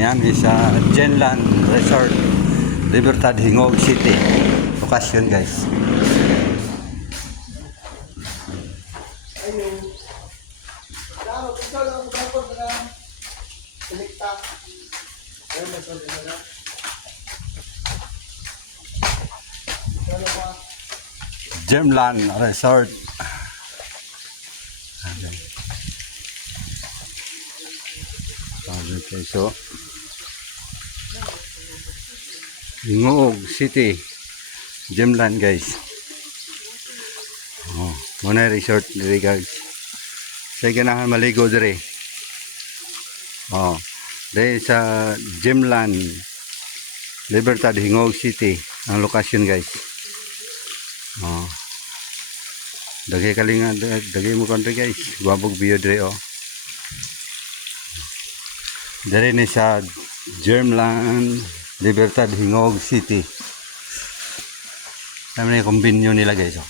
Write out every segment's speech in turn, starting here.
Yan is Genland Resort, Libertad, Hingog City. Lokasyon guys. Genland Resort. Okay, so Hingog City, Genland guys. Oh, muna resort diri guys. Sa ganahan maligo diri. Oh, dahil sa Genland Libertad, Hingog City ang lokasyon guys. Oh. Dagay kalinga, dagay mo konti guys. Wabog view diri oh. Diri ni sa Genland Libertad, Hingog City. Kami na yung kombinyo nila guys oh.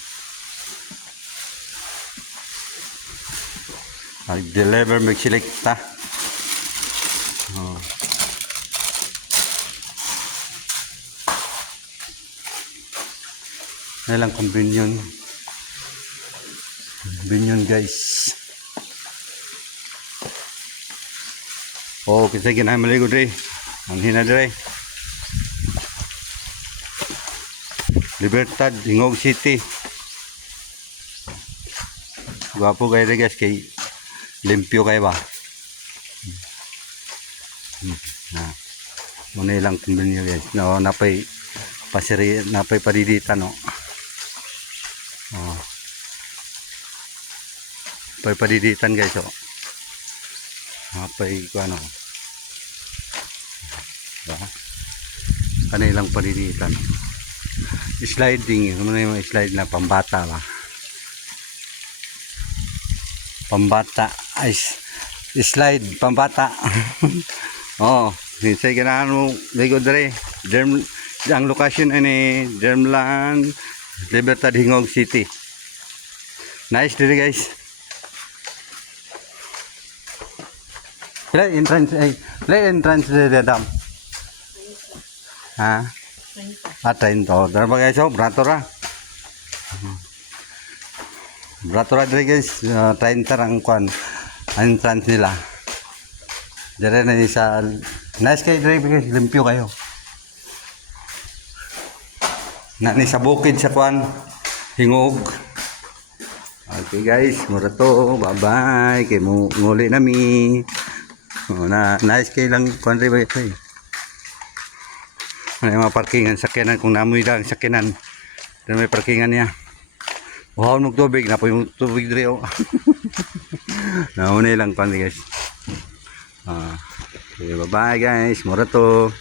Mag-deliver, mag-selecta. Oh. Nilang kombinyon. Kombinyon guys. Oh, kita ginahan maligo dre. Ang hina dre. Libertad, Hingog City. Gwapo kayo dre guys. Kay limpyo kayo ba? Muna ilang kombinyon guys. No, napay pasiri, napay padidita no. Oh. Napay padiditan guys oh. Napay ko ano. Diba? Kanilang padiditan. Sliding, ano na yung slide na pambata ba? Pambata, ay slide, pambata. Oh, say ganahan mo, ligo dere. Ang lokasyon ay Genland Libertad, Hingog City. Nice dere guys. Play entrance dere dam. Ha? Atain to. Dar guys oh, bratora. Bratora dere guys, train tarang kwan entrance nila. Dere na sa nice kay dere guys, limpyo kayo. Na ni sa bukid sa kwan Hingog. Okay guys, mura to. Bye-bye. Kay mo nguli nami. Oh, na nice kay lang kwan ri ba kay. May mga parkingan sakyanan kung namoy lang sakyanan. Dan may parkingan niya. Wow, mag tubig na po yung tubig diri oh. Nauna lang kwan guys. Okay, bye-bye guys. Mura to.